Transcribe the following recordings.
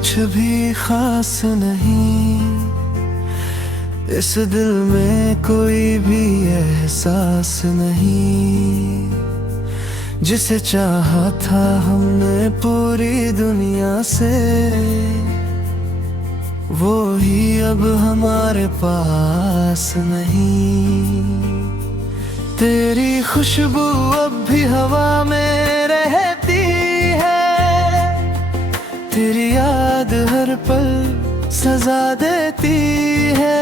कुछ भी खास नहीं, इस दिल में कोई भी एहसास नहीं। जिसे चाहा था हमने पूरी दुनिया से, वो ही अब हमारे पास नहीं। तेरी खुशबू अब भी हवा में रहती है, तेरी याद हर पल सजा देती है।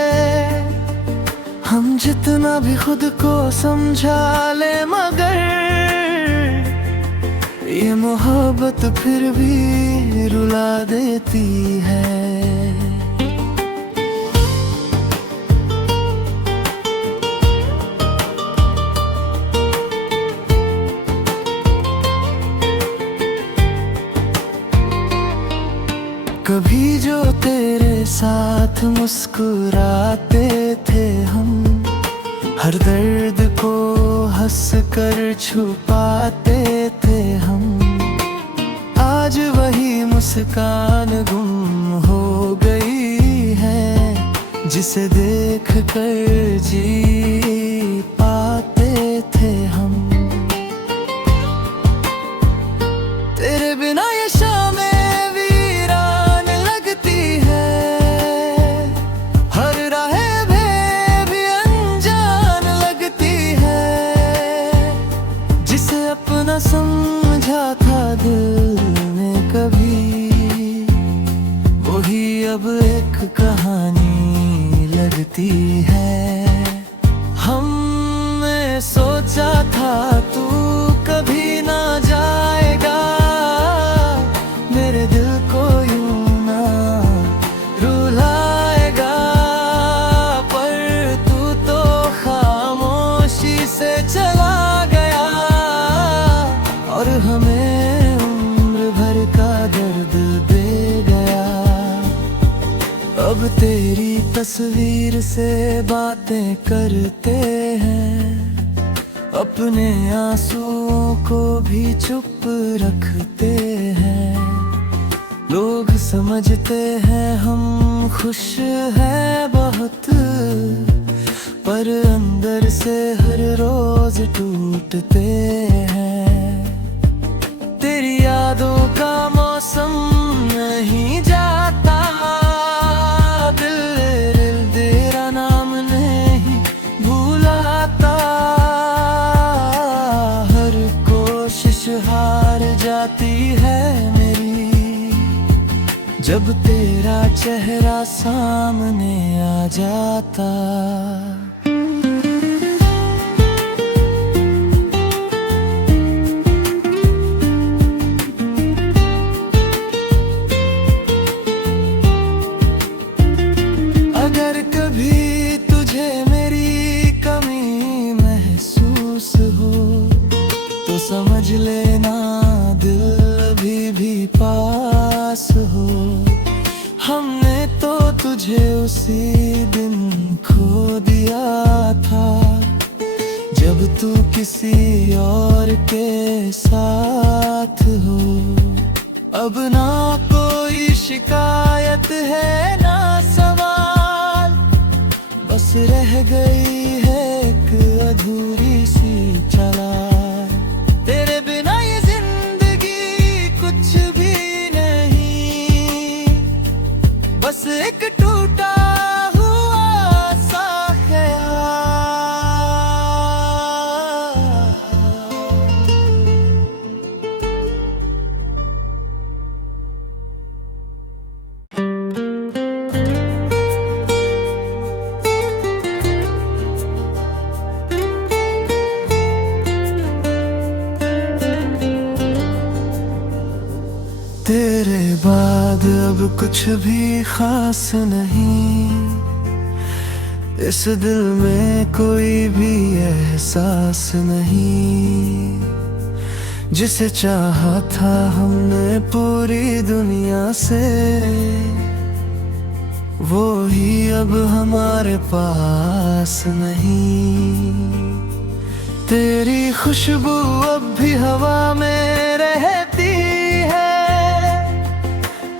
हम जितना भी खुद को समझा ले मगर ये मोहब्बत फिर भी रुला देती है। कभी जो तेरे साथ मुस्कुराते थे हम, हर दर्द को हंस कर छुपाते थे हम। आज वही मुस्कान गुम हो गई है, जिसे देख कर जी पाते थे हम। तेरे बिना ये शामें समझा था दिल ने कभी, वही अब एक कहानी लगती है। हमने सोचा था तू कभी ना जाएगा, मेरे दिल को यूं ना रुलाएगा। पर तू तो खामोशी से चला गया और हमें उम्र भर का दर्द दे गया। अब तेरी तस्वीर से बातें करते हैं, अपने आंसुओं को भी चुप रखते हैं। लोग समझते हैं हम खुश हैं बहुत, पर अंदर से हर रोज टूटते हैं। तेरी यादों का मौसम नहीं जाता, दिल तेरा नाम नहीं भूलाता। हर कोशिश हार जाती है मेरी, जब तेरा चेहरा सामने आ जाता। अगर कभी तुझे मेरी कमी महसूस हो, तो समझ लेना दिल अभी भी पास हो। हमने तो तुझे उसी दिन खो दिया था, जब तू किसी और के साथ हो। अब ना कोई शिकायत है ना सवाल, बस रह गई है एक अधूरी सी चाल। तेरे बिना ये जिंदगी कुछ भी नहीं, बस एक टूटा हुआ सा ख्याल। तेरे बाद अब कुछ भी खास नहीं, इस दिल में कोई भी एहसास नहीं। जिसे चाहा था हमने पूरी दुनिया से, वो ही अब हमारे पास नहीं। तेरी खुशबू अब भी हवा में रहती है,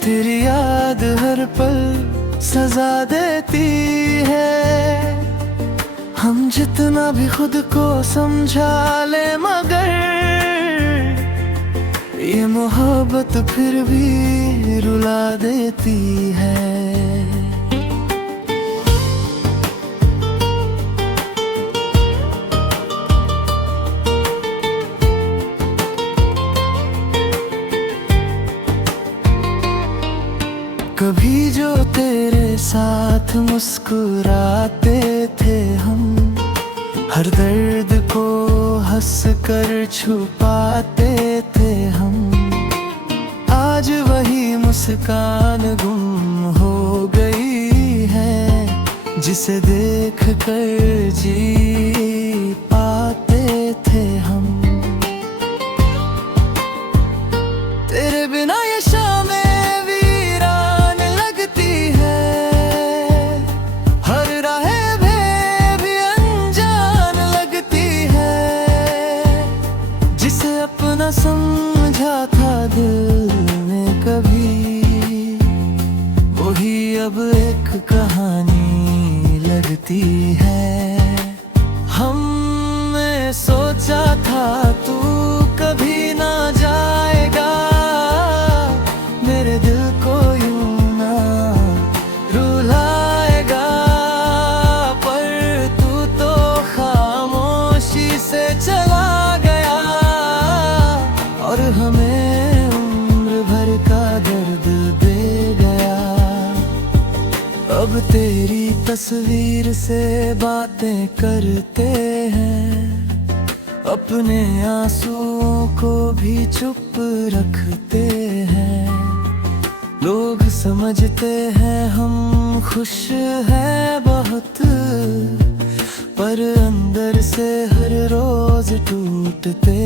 तेरी याद हर पल सजा देती है। हम जितना भी खुद को समझा ले मगर ये मोहब्बत फिर भी रुला देती है। कभी जो तेरे साथ मुस्कुराते थे हम, हर दर्द को हंस कर छुपाते थे हम। आज वही मुस्कान गुम हो गई है जिसे देख कर जी पाते थे हम। तेरे बिना ये शामें अपना समझा था दिल ने कभी, वही अब एक कहानी लगती है। हमने सोचा था तू कभी ना जाएगा, मेरे दिल को यूं ना रुलाएगा। पर तू तो खामोशी से चला और हमें उम्र भर का दर्द दे गया। अब तेरी तस्वीर से बातें करते हैं, अपने आंसुओं को भी चुप रखते हैं। लोग समझते हैं हम खुश हैं बहुत, पर अंदर से हर रोज टूटते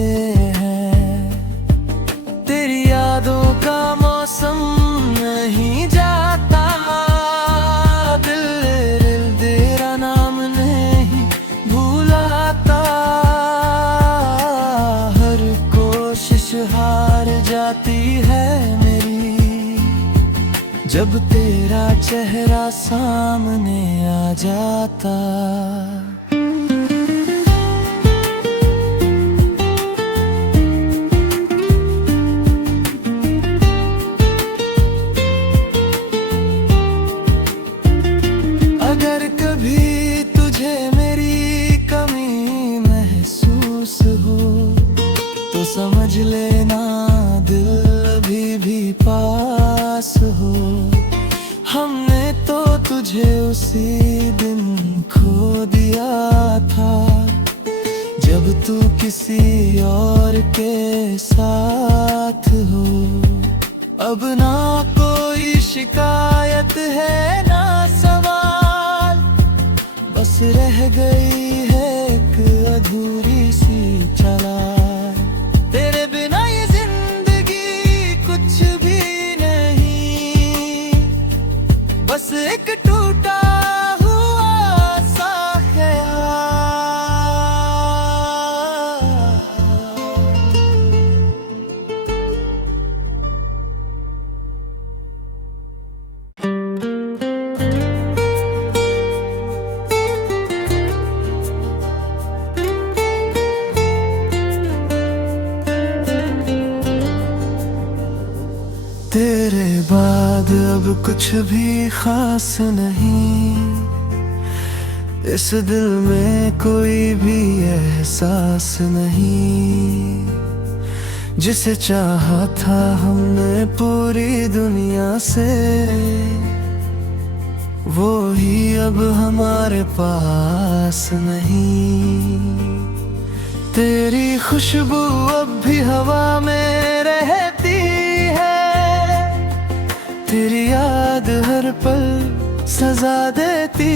हैं। तेरी यादों का मौसम नहीं जाता, दिल तेरा नाम नहीं भूलाता। हर कोशिश हार जाती है मेरी, जब तेरा चेहरा सामने आ जाता। अगर कभी तुझे मेरी कमी महसूस हो तो समझ लेना दिल अभी भी पास हो। हमने तो तुझे उसी दिन खो दिया था, जब तू किसी और के साथ हो। अब ना कोई शिकायत है ना सवाल, बस रह गई है एक अधूरी सी चाल। तेरे बिना ये जिंदगी कुछ भी नहीं, बस एक टूटा हुआ सा ख्याल। तेरे बाद अब कुछ भी खास नहीं, इस दिल में कोई भी एहसास नहीं। जिसे चाहा था हमने पूरी दुनिया से, वो ही अब हमारे पास नहीं। तेरी खुशबू अब भी हवा में रहती है, तेरी याद हर पल सजा देती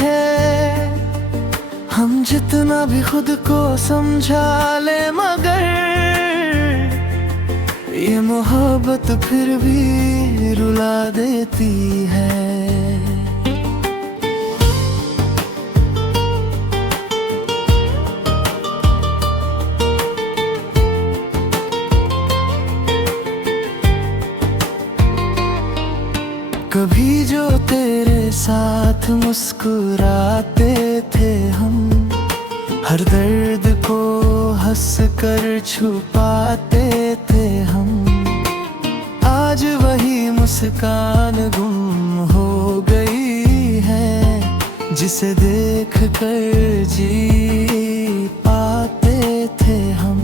है। हम जितना भी खुद को समझा ले मगर ये मोहब्बत फिर भी रुला देती है। कभी जो तेरे साथ मुस्कुराते थे हम, हर दर्द को हंस कर छुपाते थे हम। आज वही मुस्कान गुम हो गई है, जिसे देख कर जी पाते थे हम।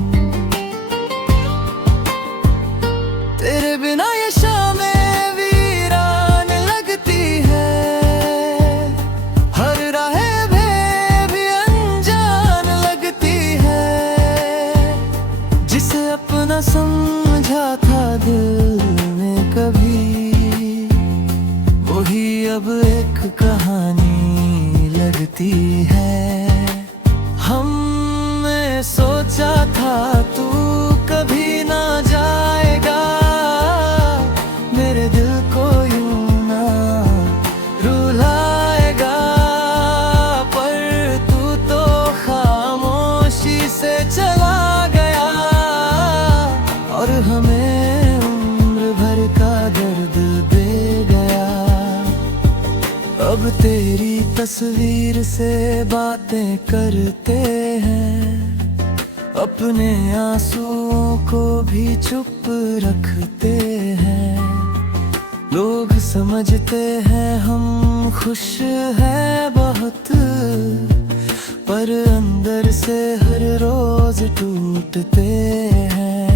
तेरे बिना ये शामें वीरान लगती है, हर राहें भी अनजान लगती है। जिसे अपना समझा था दिल में कभी, वही अब एक कहानी लगती है। हमने सोचा था तू कभी ना जाएगा, मेरे दिल को यूं ना रुलाएगा। पर तू तो खामोशी से चला गया, और हमें उम्र भर का दर्द दे गया। अब तेरी तस्वीर से बातें करते हैं, अपने आंसुओं को भी चुप रखते हैं। लोग समझते हैं हम खुश हैं बहुत, पर अंदर से हर रोज टूटते हैं।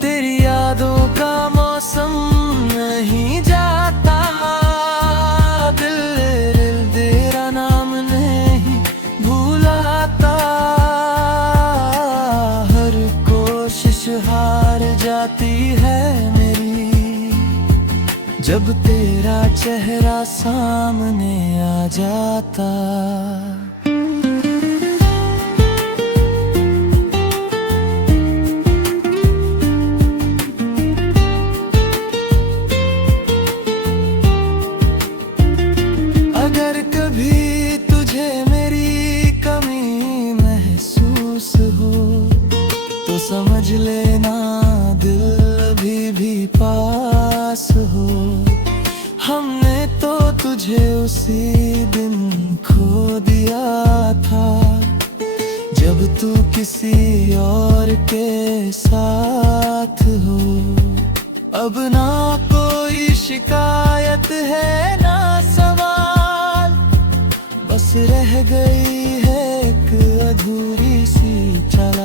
तेरी यादों का मौसम नहीं जाता, दिल तेरा नाम नहीं भूलाता। हर कोशिश हार जाती है मेरी, जब तेरा चेहरा सामने आ जाता। अगर कभी तुझे मेरी कमी महसूस हो, तो समझ लेना दिल अभी भी पास हो। हमने तो तुझे उसी दिन खो दिया था, जब तू किसी और के साथ हो। अब ना कोई शिकायत है ना सवाल, बस रह गई है एक अधूरी सी चाल।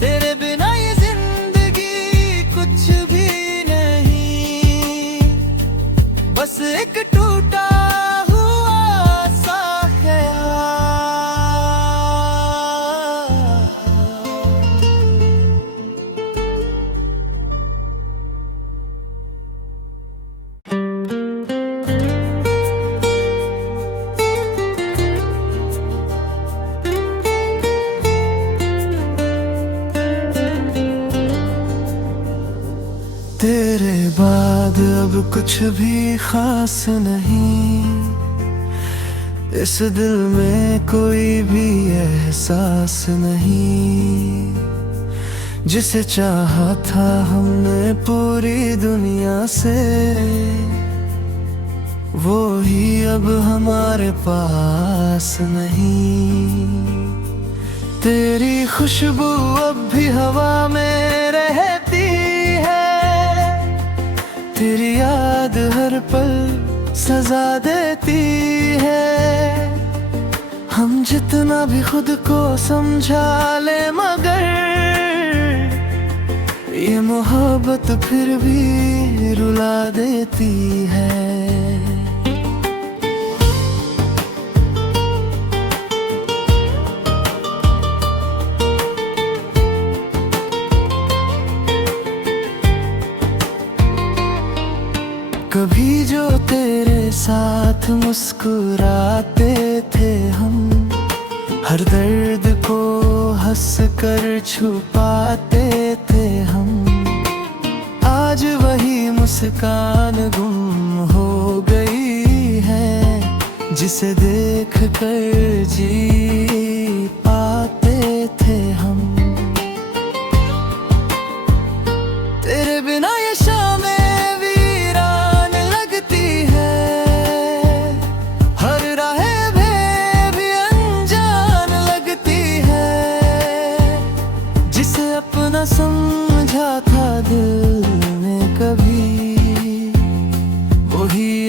तेरे बिना ये जिंदगी कुछ भी नहीं, बस एक टूटा हुआ सा ख्याल। तेरे बाद अब कुछ भी खास नहीं, इस दिल में कोई भी एहसास नहीं। जिसे चाहा था हमने पूरी दुनिया से, वो ही अब हमारे पास नहीं। तेरी खुशबू अब भी हवा में रहती है, तेरी याद हर पल सजा देती है। हम जितना भी खुद को समझा ले, मगर ये मोहब्बत फिर भी रुला देती है। कभी जो तेरे साथ मुस्कुराते थे हम, हर दर्द को हंस कर छुपाते थे हम। आज वही मुस्कान गुम हो गई है, जिसे देख कर जी पाते थे हम। तेरे बिना ये शामें वीरान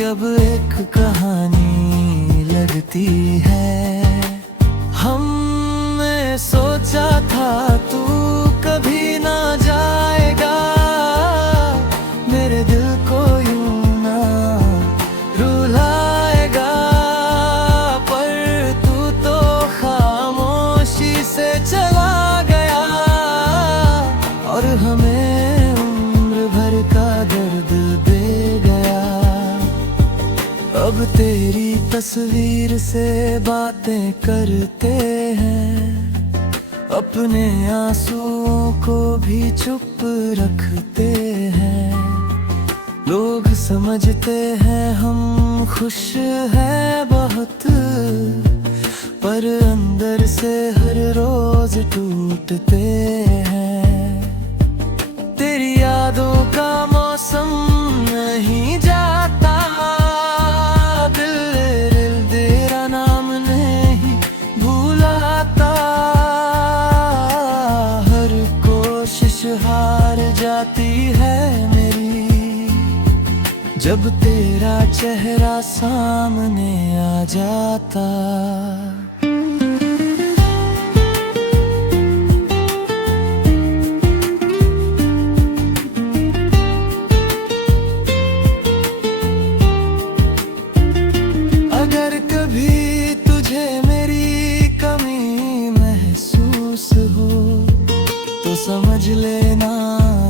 अब एक कहानी लगती है। हमने सोचा था तू कभी ना जाएगा, मेरे दिल को यूं ना रुलाएगा, पर तू तो खामोशी से चला गया और हमें उम्र भर का दर्द दे गया। अब तेरी तस्वीर से बातें करते हैं, अपने आंसुओं को भी चुप रखते हैं। लोग समझते हैं हम खुश हैं बहुत, पर अंदर से हर रोज टूटते हैं। तेरी यादों का मौसम नहीं जाता, दिल तेरा नाम नहीं भूलाता। हर कोशिश हार जाती है मेरी, जब तेरा चेहरा सामने आ जाता। अगर कभी तुझे मेरी कमी महसूस हो तो समझ लेना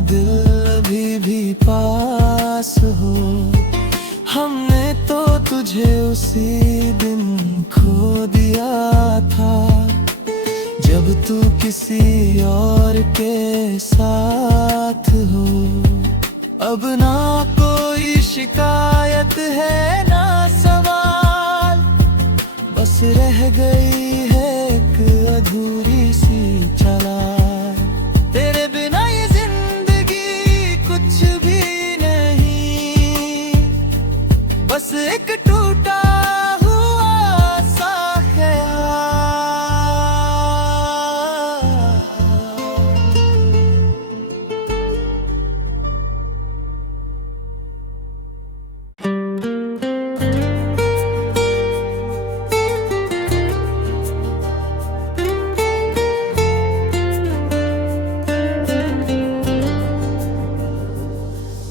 दिल अभी भी पास हो। हमने तो तुझे उसी दिन खो दिया था, जब तू किसी और के साथ हो। अब ना कोई शिकायत है ना सवाल, बस रह गई है एक अधूरी सी चाल। तेरे बिना ये जिंदगी कुछ भी नहीं, बस एक टूटा हुआ सा ख्याल।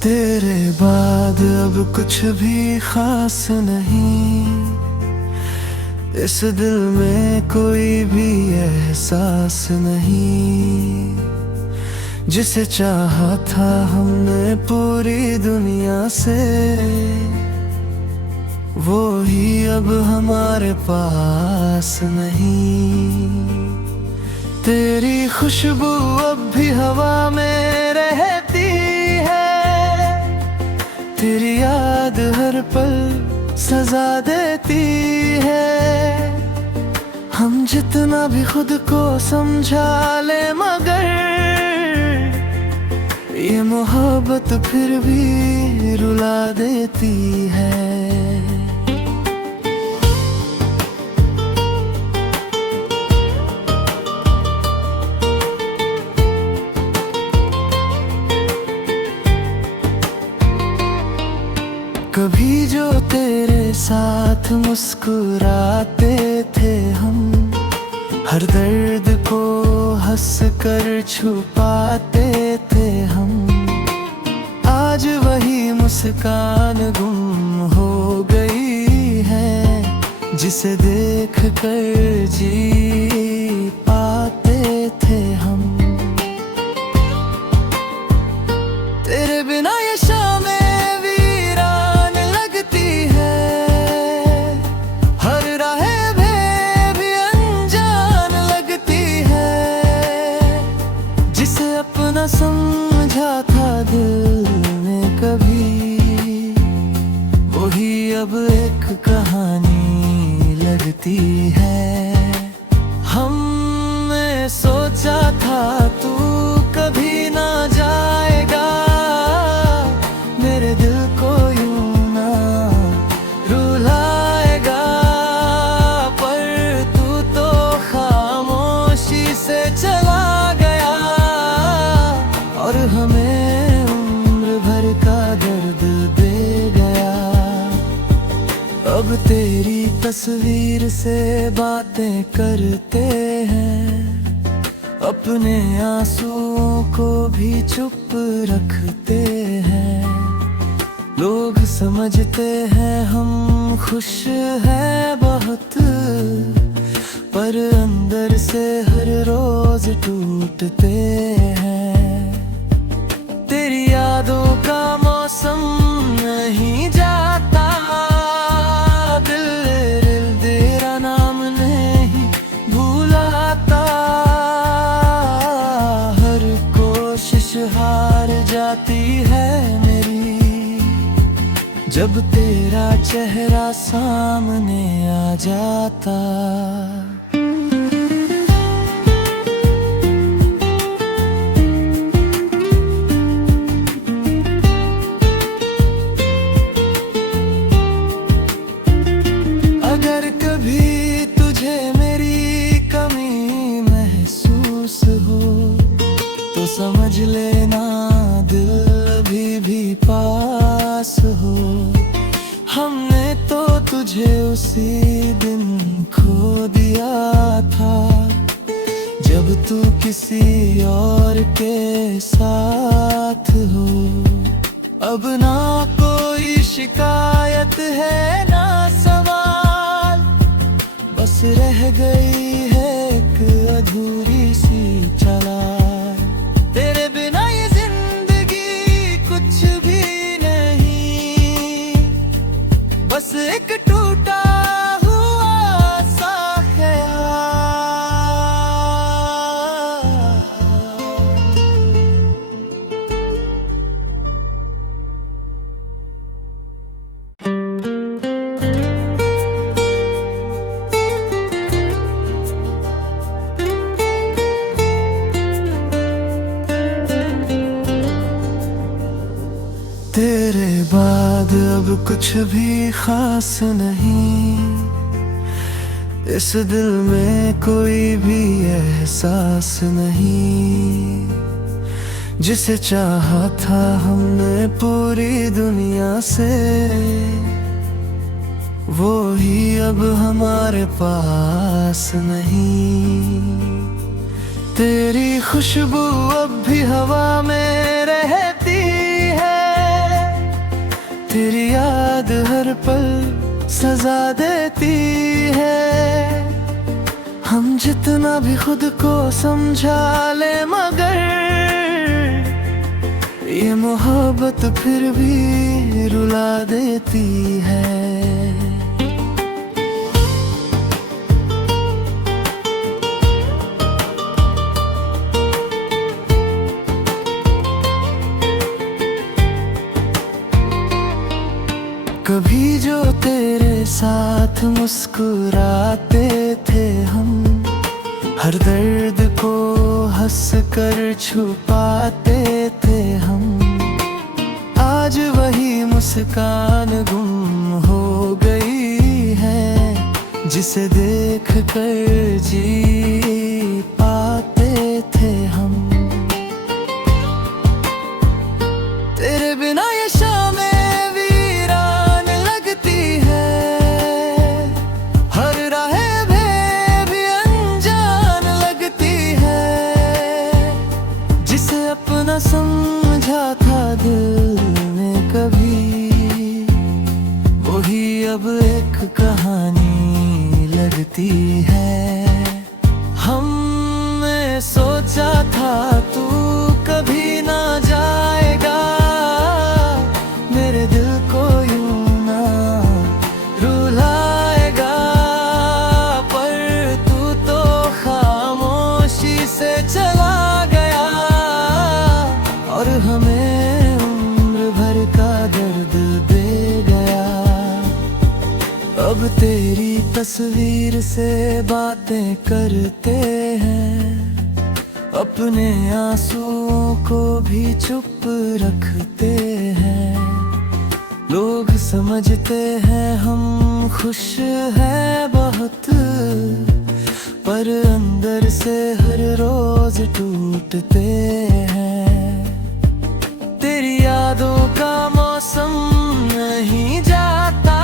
तेरे बाद अब कुछ भी खास नहीं, इस दिल में कोई भी एहसास नहीं। जिसे चाहा था हमने पूरी दुनिया से, वो ही अब हमारे पास नहीं। तेरी खुशबू अब भी हवा में रहती है, तेरी याद हर पल सजा देती है। हम जितना भी खुद को समझा ले मगर ये मोहब्बत फिर भी रुला देती है। कभी जो तेरे साथ मुस्कुराते थे हम, हर दर्द को हंस कर छुपाते थे हम। आज वही मुस्कान गुम हो गई है, जिसे देख कर जी पाते थे हम। तेरे बिना ये शामें अपना समझा था दिल ने कभी, वही अब एक कहानी लगती है। हमने सोचा था तू कभी ना जाएगा, मेरे दिल को यूं ना रुलाएगा, पर तू तो खामोशी से चला गया और हमें उम्र भर का दर्द दे गया। अब तेरी तस्वीर से बातें करते हैं, अपने आंसुओं को भी चुप रखते हैं। लोग समझते हैं हम खुश हैं बहुत, पर अंदर से हर रोज टूटते हैं। तेरी यादों का मौसम नहीं जाता, दिल तेरा नाम नहीं भूलाता। हर कोशिश हार जाती है मेरी, जब तेरा चेहरा सामने आ जाता। अगर कभी तुझे मेरी कमी महसूस हो, तो समझ लेना दिल अभी भी पास हो। हमने तो तुझे उसी दिन खो दिया था, जब तू किसी और के साथ हो। अब ना कोई शिकायत है ना सवाल, बस रह गई है एक अधूरी सी चाल। तेरे बिना ये जिंदगी कुछ भी नहीं, बस एक टूटा हुआ सा ख्याल। तेरे बाद अब कुछ भी खास नहीं, इस दिल में कोई भी एहसास नहीं। जिसे चाहा था हमने पूरी दुनिया से, वो ही अब हमारे पास नहीं। तेरी खुशबू अब भी हवा में रहती है, तेरी याद हर पल सजा देती है। हम जितना भी खुद को समझा ले, मगर ये मोहब्बत फिर भी रुला देती है। कभी जो तेरे साथ मुस्कुराते थे हम, हर दर्द को हंस कर छुपाते थे हम। आज वही मुस्कान गुम हो गई है, जिसे देख कर जी पाते थे हम। तेरे बिना ये शामें समझा था दिल ने कभी, वही अब एक कहानी लगती है। हमने सोचा था तू कभी ना जाएगा, मेरे दिल को यूं ना रुलाएगा। पर तू तो खामोशी से चला गया, और हमें उम्र भर का दर्द दे गया। अब तेरी तस्वीर से बातें करते हैं, अपने आंसुओं को भी चुप रखते हैं। लोग समझते हैं हम खुश हैं बहुत, पर अंदर से हर रोज टूटते हैं। तेरी यादों का मौसम नहीं जाता,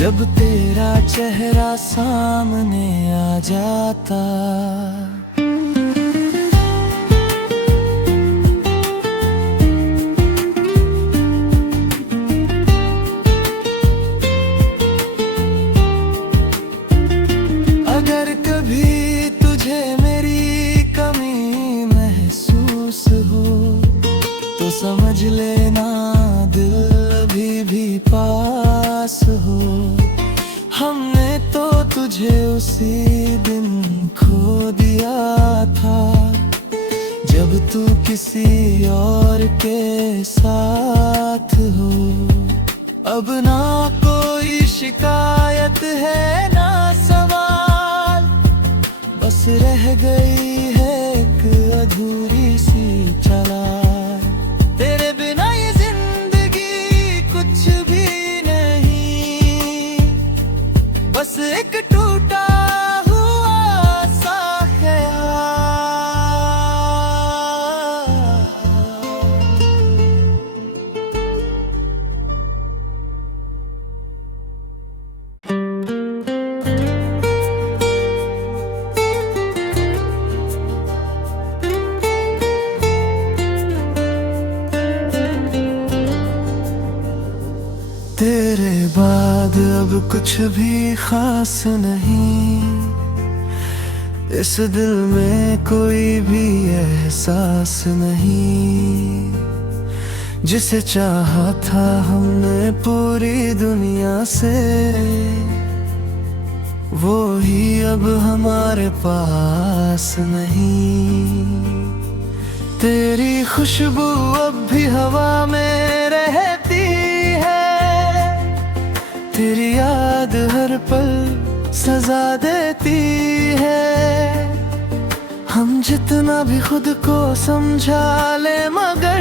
जब तेरा चेहरा सामने आ जाता। अगर कभी तुझे मेरी कमी महसूस हो तो समझ लेना दिल अभी भी पास हो। हमने तो तुझे उसी दिन खो दिया था जब तू किसी और के साथ हो। अब ना कोई शिकायत है ना सवाल, बस रह गई है एक अधूरी सी चाल। तेरे बिना ये जिंदगी कुछ भी नहीं, बस एक टूटा हुआ सा ख्याल। तेरे बाद अब कुछ भी खास नहीं, इस दिल में कोई भी एहसास नहीं। जिसे चाहा था हमने पूरी दुनिया से, वो ही अब हमारे पास नहीं। तेरी खुशबू अब भी हवा में रहती है, तेरी याद हर पल सजा देती है। हम जितना भी खुद को समझा ले मगर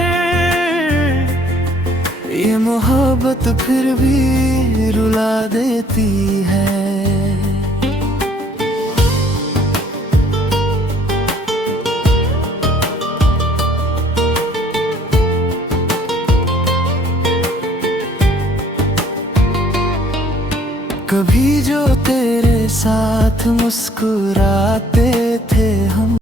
ये मोहब्बत फिर भी रुला देती है। कभी जो तेरे साथ मुस्कुराते थे हम,